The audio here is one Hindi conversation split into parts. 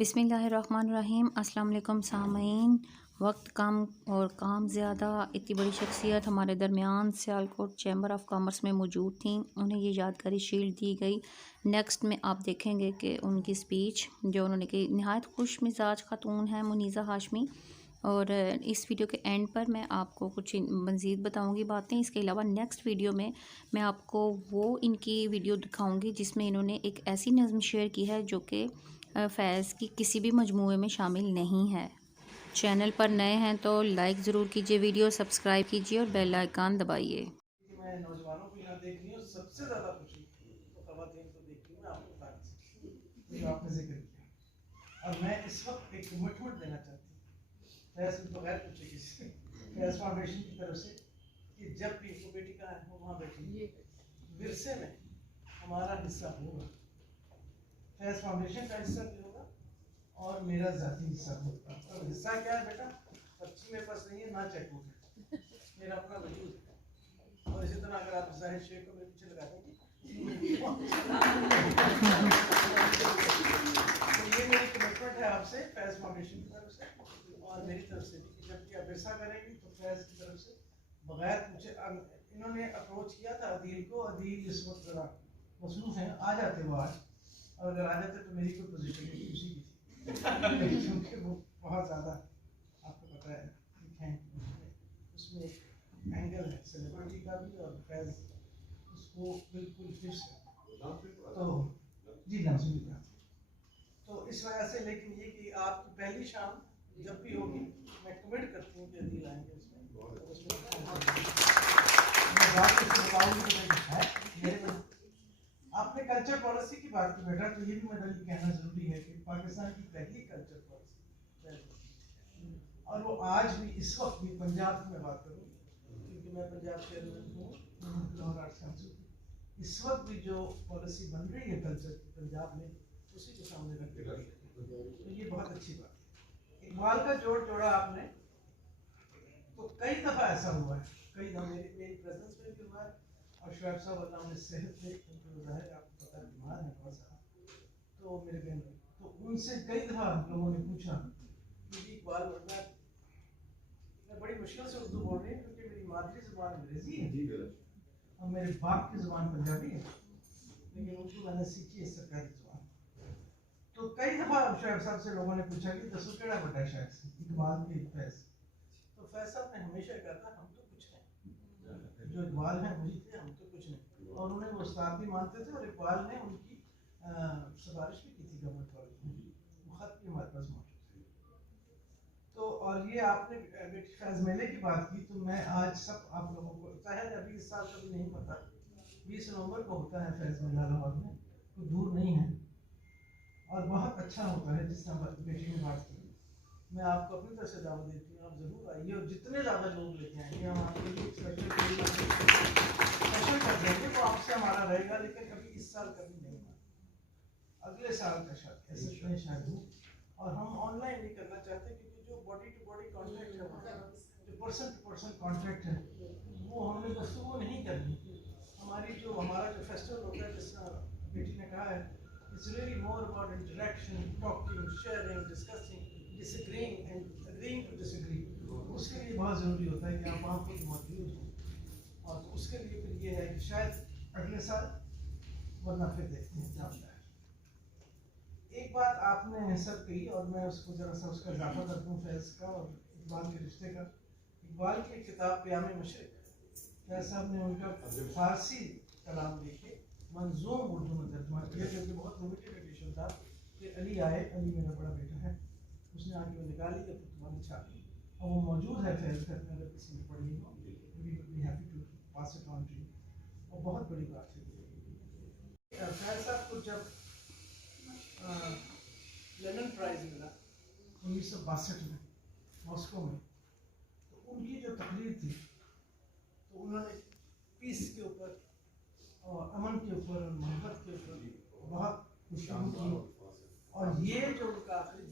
बिस्मिल्लाहिर्रहमानिर्रहीम। अस्सलाम वालेकुम सामीन। वक्त कम और काम ज़्यादा। इतनी बड़ी शख्सियत हमारे दरमियान सियालकोट चैम्बर ऑफ कॉमर्स में मौजूद थी, उन्हें ये यादगारी शील्ड दी गई। नेक्स्ट में आप देखेंगे कि उनकी स्पीच जो उन्होंने की, नहायत खुश मिजाज खातून है मुनीज़ा हाशमी। और इस वीडियो के एंड पर मैं आपको कुछ मज़ीद बताऊंगी बातें। इसके अलावा नेक्स्ट वीडियो में मैं आपको वो इनकी वीडियो दिखाऊंगी जिसमें इन्होंने एक ऐसी नज़्म शेयर की है जो कि फैज़ की किसी भी मजमूए में शामिल नहीं है। चैनल पर नए हैं तो लाइक ज़रूर कीजिए, वीडियो सब्सक्राइब कीजिए और बेल आइकन दबाइए। मैं नौजवानों को यहाँ देख रही हूँ, सबसे ज़्यादा खुशी तो ख़वातीन को देखती हूँ। मैं आपको बता नहीं सकती, जो आपने जिक्र किया। और मैं इस वक्त एक कमिटमेंट देना चाहती हूँ फैज़ बगैर पूछे किसी फैज़ फाउंडेशन की तरफ से कि जब भी वो बेटी का है वो वहाँ बैठी विरसे में हमारा हिस्सा होगा, फैज़ फाउंडेशन का हिस्सा भी होगा और मेरा ज़ाती हिस्सा होगा। और हिस्सा क्या है बेटा, पर्ची मेरे पास नहीं है, ना चेकबुक है, मेरा अपना वजूद है। और इसी तरह अगर आप जाहिर शेख को मेरे पीछे लगा देंगे तो ये मेरी कमिटमेंट है आपसे फैज़ फाउंडेशन की तरफ से और मेरी तरफ से भी कि जब भी आप विरसा करेंगी तो फैज़ की तरफ से बगैर पूछे। इन्होंने अप्रोच किया था अदील को, अदील इस वक्त ज़रा मसरूफ़ हैं, आ जाते वो आज, और अगर आ जाते तो मेरी कोई पोजीशन नहीं उसी की थी क्योंकि वो बहुत ज़्यादा आपको पता है हैं, उसमें एक एंगल है सेलिब्रिटी का भी और फैज़ उसको बिल्कुल फिक्स है। तो जी नाम सुनिए। तो इस वजह से, लेकिन ये कि आपकी पहली शाम जब भी होगी मैं कमिट करती हूँ कि अदील आएंगे उसमें। आपने कल्चर पॉलिसी की बात की बेटा, तो ये भी मेरे लिए कहना जरूरी है कि पाकिस्तान की पहली कल्चर पॉलिसी, और वो आज भी इस वक्त भी पंजाब की मैं बात करूँ क्योंकि मैं पंजाब चेयरमैन हूँ लाहौर आर्ट्स काउंसिल, इस वक्त भी जो पॉलिसी बन रही है कल्चर की पंजाब में उसी के सामने रख के रही है, तो ये बहुत अच्छी बात है। इकबाल का जोड़ जोड़ा आपने, तो कई दफ़ा ऐसा हुआ है, कई दफ़ा मेरी प्रेजेंस में भी हुआ है। और शुएब साहब अल्लाह उन्हें सेहत दे, उनको ज़ाहिर आपको पता है बीमार है बहुत सारा, तो मेरे बहन तो उनसे कई दफ़ा लोगों ने पूछा कि इकबाल मैं बड़ी मुश्किल से उर्दू बोल रही हूँ क्योंकि मेरी मादरी ज़ुबान अंग्रेज़ी है और मेरे बाप की ज़ुबान पंजाबी है, लेकिन उर्दू मैंने सीखी है सरकारी ज़ुबान। तो कई दफ़ा शुएब साहब से लोगों ने पूछा कि दसो केड़ा बड़ा शायर से इकबाल के फैज़, तो फैज़ साहब ने हमेशा कहा था हम तो कुछ नहीं, जो इकबाल हैं वही थे, हम तो कुछ नहीं। और उन्हें वो उस्ताद भी मानते थे और इकबाल ने उनकी सिफारिश भी की थी गवर्नमेंट कॉलेज में, वो खत भी हमारे पास मौजूद है। तो और ये आपने बेटी फैज़ मेले की बात की, तो मैं आज सब आप लोगों को, चाहे अभी इस साल का भी नहीं पता, 20 नवंबर को होता है फैज़ मेला लाहौर में, कोई दूर नहीं है और बहुत अच्छा होता है। जिस तरह बेटी ने बात की, मैं आपको अपनी तरफ से दावत देती हूँ, आप ज़रूर आइए और जितने ज़्यादा लोग लेके आएंगे हम आपके लिए स्पेशल कर देंगे, वो आपसे हमारा रहेगा। लेकिन अभी इस साल कभी नहीं हुआ, अगले साल का शायद ऐसे शायद हो। और हम ऑनलाइन नहीं करना चाहते क्योंकि जो बॉडी टू बॉडी कॉन्टैक्ट है, जो पर्सन टू पर्सन कॉन्टैक्ट है, वो हमने गुफ्तगू नहीं करनी। हमारी जो हमारा जो फेस्टिवल होता है, जिस बेटी ने कहा है, it's really more about interaction, talking, sharing, discussing, disagreeing and agreeing to disagree. उसके लिए बहुत ज़रूरी होता है कि आप वहाँ पर मौजूद हों, और उसके लिए फिर ये है कि शायद अगले साल, वरना फिर देखते हैं क्या होता है। एक बात आपने सर कही और मैं उसको ज़रा सा उसका इजाफा करता हूँ फैज़ का और इकबाल के रिश्ते का। इकबाल की किताब क़याम मशरिक़, फैज़ साहब ने उनका फारसी कलाम देखे मंजूम उर्दू में तर्जुमा किया, जो कि बहुत लिमिटेड एडिशन था। फिर अली आए, अली मेरा बड़ा बेटा है, उसने आके वो निकाली और तुम्हारी छापी और वो मौजूद है फैज़ घर में, अगर किसी ने पढ़ी हो we would be happy to pass it on to you. और बहुत बड़ी बात है फैज़ साहब को जब लेनिन प्राइज़ मिला 1962 में मॉस्को में, तो उनकी जो तकरीर थी, तो उन्होंने पीस के ऊपर और अमन के ऊपर और मोहब्बत के ऊपर बहुत गुफ्तगू की। और ये जो उनका आखिरी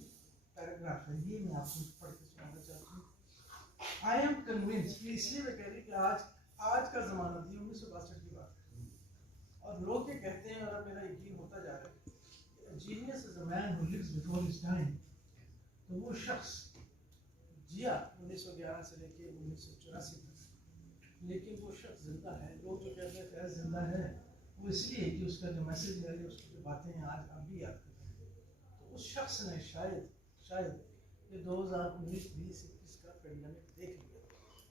पैराग्राफ है, ये मैं आपको पढ़ के सुनाना चाहती हूँ। आई एम कन्विंस, इसलिए मैं कह रही कि आज का ज़माना थी, 1962 की बात है, और लोग ये कहते हैं और अब मेरा यकीन होता जा रहा है, genius is a man who lives before his time. तो वो शख्स जिया 1911 से लेके 1984 तक, लेकिन वो शख्स जिंदा है। लोग जो कहते हैं फैज़ जिंदा है, वो इसलिए कि उसका जो मैसेज है, उसकी जो बातें हैं आज आप भी याद करते हैं। तो उस शख्स ने शायद ये 2019-20-21 का पेंडेमिक देख लिया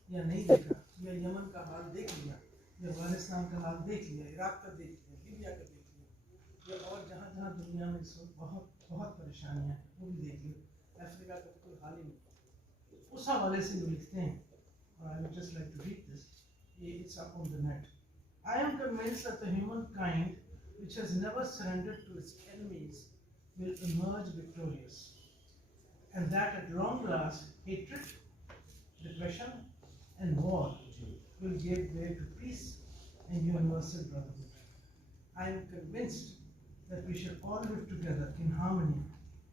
या नहीं देखा, या यमन का हाल देख लिया, या अफगानिस्तान का हाल देख लिया, इराक का देख लिया, लीबिया का देख लिया, या और जहाँ जहाँ दुनिया में इस वक्त बहुत बहुत परेशानियाँ हैं वो भी देख लिया। अफ्रीका का तो कोई हाल ही नहीं। उस हवाले से वो लिखते हैं, और I would just like to read this, it's up on the net. I am convinced that the humankind, which has never surrendered to its enemies, will emerge victorious, and that at long last, hatred, depression, and war will give way to peace and universal brotherhood. I am convinced that we shall all live together in harmony,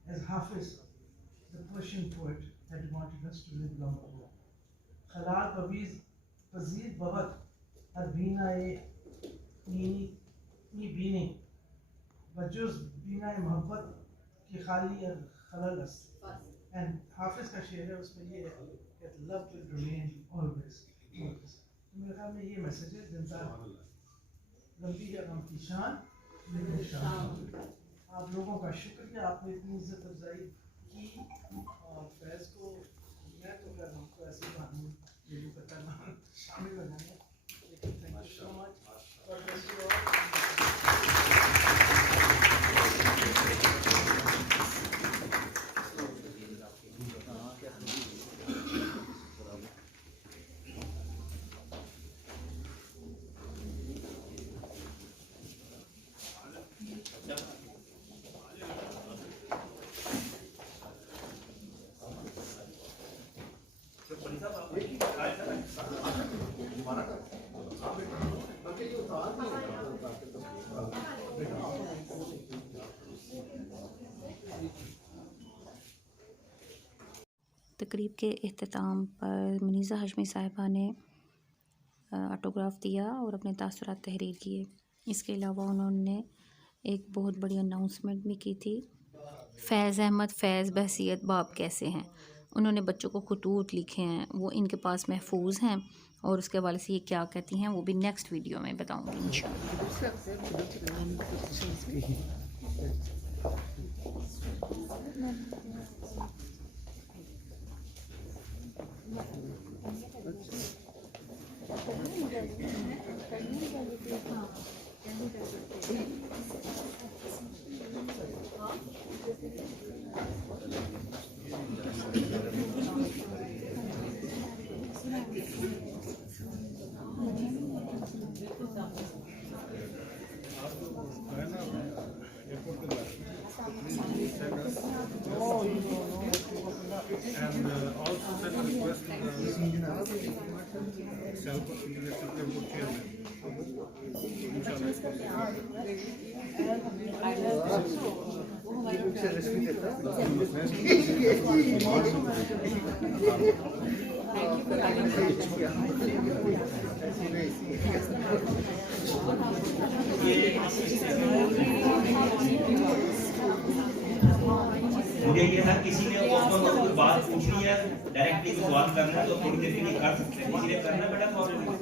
as Hafiz, the Persian poet, had wanted us to live long ago. Khalal Pazir Babat Arbinae बीनी बजुज़ बीना मोहब्बत की खाली खलल अस्त। एंड हाफिज का शेर है, उसमें ये है कि लव विल रिमेन ऑलवेज। तो मेरे ख्याल में ये मैसेज है, जिंदा लंबी है गम की शान लेकिन शान। आप लोगों का शुक्रिया, आपने इतनी इज्जत अफजाई की। और फैज़ को मैं तो फिर हमको ऐसे मानूँ ये भी पता ना शामिल हो जाएंगे, लेकिन thank you so much. God bless you all. तकरीब के अख्ताम पर मुनीज़ा हाशमी साहिबा ने ऑटोग्राफ दिया और अपने तासुरात तहरीर किए। इसके अलावा उन्होंने एक बहुत बड़ी अनाउंसमेंट भी की थी। फैज़ अहमद फ़ैज़ बहसियत बाप कैसे हैं, उन्होंने बच्चों को खतूत लिखे हैं, वो इनके पास महफूज हैं, और उसके हवाले से ये क्या कहती हैं वो भी नेक्स्ट वीडियो में बताऊँगी इंशाअल्लाह। And also send a request to the Self-Leadership Board Chairman. मुझे ये था किसी ने उसको कोई बात पूछनी है, डायरेक्टली कोई सवाल करना है तो थोड़ी देर के लिए कर सकते हैं, इसलिए करना बेटा प्रॉब्लम नहीं।